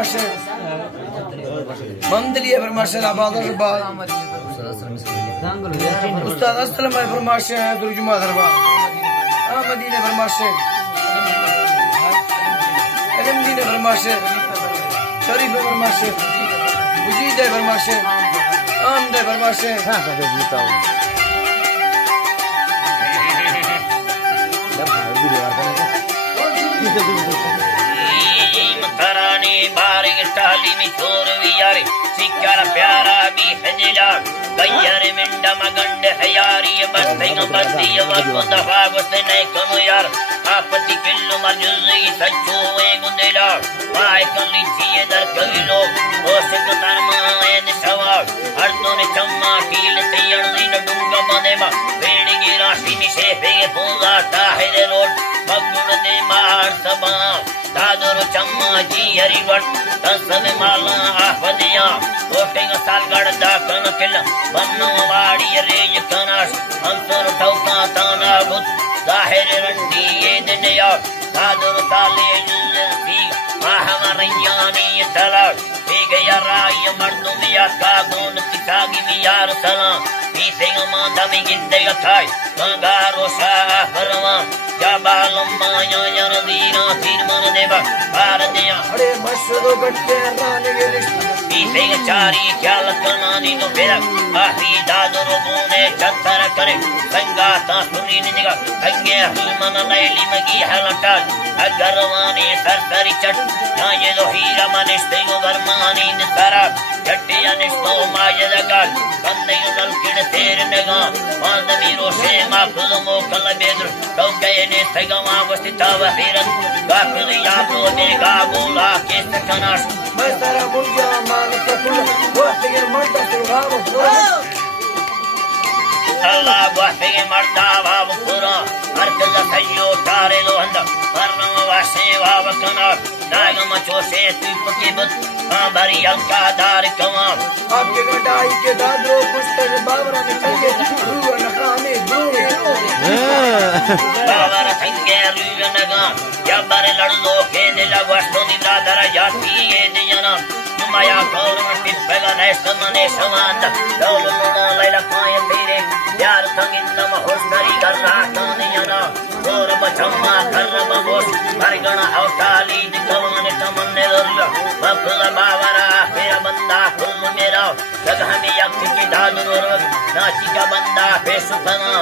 Vermaşe. Mamdeliye vermaşe. Abadar Bal. Ustad Aslam vermaşe. Durcuma Darbar. Ahmedine vermaşe. Elimdine vermaşe. Şerif vermaşe. Mujide vermaşe. Amde vermaşe. तराने बारिक टाली में चोर वियारे सिक्कर प्यारा भी हजला गैर मिंडा मगंड हयारी बस्तिंग बस्ती वस्तु दफा गुस्से नहीं कम यार आपत्ति किल्लो मर्जुजी सच्चो वे गुंदेला पाए कली चिए दर कवि लोग ओसिक धर्म एन सवाल अर्दों ने चम्मा कील तियण दिन डूंगा मनेमा वेड़ी की राशि निशे फेगे पूजा ताहिरे रोड बगुड़ ने मार सबा दादरो चम्मा जी हरिगढ़ तसन माला आहवदिया कोटिंग सालगढ़ दाकन किल बन्नो वाड़ी रेज कनाश अंतर ठौका ताना बुत जाहिर रंडी ये दिन यार दादरो ताले जुल सी महामरियानी तलाश बेग याराय मर्दुम या कागुन कितागी में यार सलाम पीसेंग मांदा में गिंदे गथाई कंगारो शाह फरवा जाबालम माया यरदीना तीन मन देवा भारतिया अरे मशरो गट्टे राने गेलिश पीसेंग चारी ख्याल करनानी नो फेरा आही दादरो बोने चत्तर करे संगाता सुनी निगा अंगे मन लैली मगी हलटाल अगरवानी सरसरी चट ना ये दो हीरा मनिष्ठे गो वर्मानी नितरा चट्टे अनिष्ठो मायदगाल कंदे दल किड तेर नगा मानवी रोशे माफुल मोकल बेद्र तौके ने सगमा वस्तिताव हिरन गाफिल याबो ने गागोला के सकनाश मैं तेरा मुर्जा मान सकूं वो तेरे मर्दा सुहाव अल्लाह वाफे मर्दा वाव पुरा अर्कज सयो तारे लो हंद वर्ण वासे वाव कना नागम चोसे तुप के बत बाबरी अलका दार कमाम आपके गडाई के दादरो पुस्तक बाबरा निकल के रुवा नखाने गुरु बाबरा संगे रुवा नगा जबर लड़लो के निला वस्तु निला दरा जाती ये दियाना माया कौरम टिपगा नेस्तमने समांद दौल मुना लैला पाए तेरे यार संगिंदम होस्तरी कर रातानियाना गौरव चम्मा करम बोस हरगण अवताली दिखवाने तमन्ने दर्ला मफला बावरा फेरा बंदा खुल मेरा जग हमें यक्ष की दादुर नाची का बंदा बेसुपना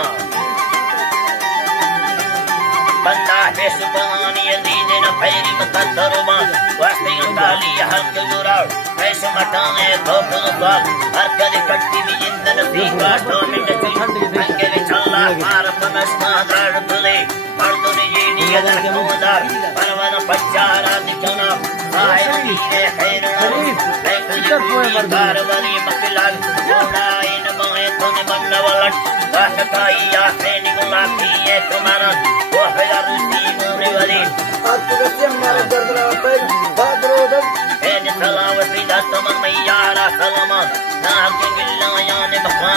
बंदा है सुपानी यदीन न फैरी मतदरुमा वास्ते ताली हल्क गुराव ऐसे मटाने धोखन का हर कली कट्टी भी जिंदन सी काटो मिट सी अंगे विचला मार पनस्मा दर्द भले मर्दुन ये नियदर कोदार परवन पचारा दिखना साहिब पीरे खैर नरी ऐकली कारवली मकलाल ओडाइन माए तने बन्नवलट काटकाई आसे निगला किए तुम्हारा वो है रुसी मोरे वाली आपके हमारे दर्दरा पे दादरो दम एन सलावती दस्तमन मैयारा सलामा नाम के गिल्ला याने बखा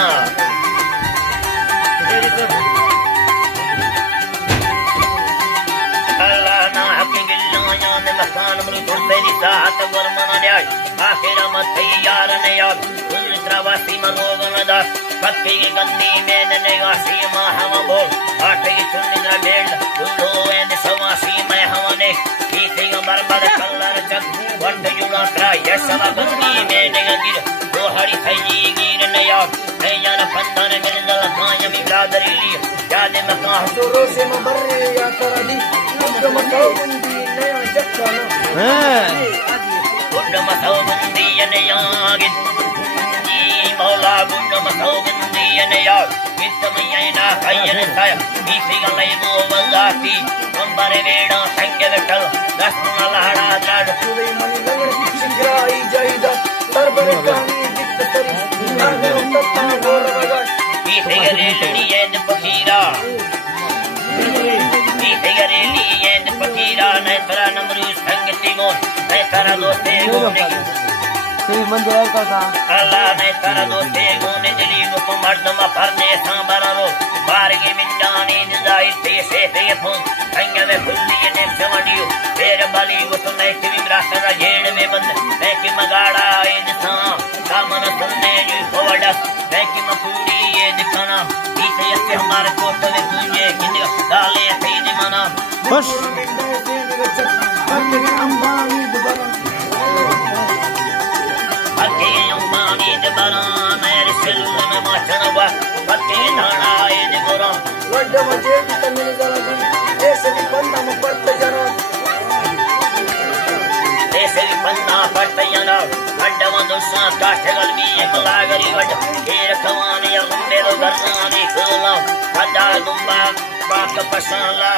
अल्लाह नाम के गिल्ला याने मकान मृदुल तेरी साथ वर्मना न्याय आखिर मत यार ने याद उल्ट्रावासी मनोगन दास पक्की की गंदी में ननेगासी माहम बोल आटे की चुन्नी ना डेढ़ दुल्लो एन सवासी मैं हमने कीते बरबद कलर जग वंड युड़ा त्रा यशवा गंदी में नगिर दो हरी थई गिर ने याद है जान फंदन मिलदल काया मी ब्रादरी ली याद मका जोरो से मबरे या तरदी उनको मतो बंदी नया जक्काना गुड मतो बंदी ने याद मौला गुड मतो बंदी ने याद इतमयना खयन ताय बीसिगा लैगो वजाती अंबरे वेड़ा संगे बेटल दस्तन लहड़ा लाड सुरे मन लगड़ सिंगराई जाईदा तरबर कानी दिक्क तरी आगे तत्ता गोर बगा बीसिगा रेलड़ी एद फकीरा बीसिगा रेली एद फकीरा ने तरा नमरू संगति गो ने तरा दोस्ते गो ने मंदिर का था अल्लाह ने तरा दोस्ते गो ने दिली को मर्दमा फरने सांबरारो बारगी मिंडानी निजाई से फोन संगे में खुली ने समझियो तेरे बाली को तो नहीं टीवी रास्ता जेड़ में बंद से यत्ते हमारे कोट में पूजे किन्ने डाले थे नि मना खुश अके अंबानी दे बरा मेरे सिल में मचनवा पत्ते नाड़ाए दे गोरा वड्ड मजे की तन्ने जरा ऐसे भी बंदा मुपत्त जना ऐसे भी बंदा पट्ट जना वड्ड वंदुसा काठगल भी एक लागरी वड्ड केर कवानी लंबे दो गरनानी खुला पदा दुंबा पाक पसाला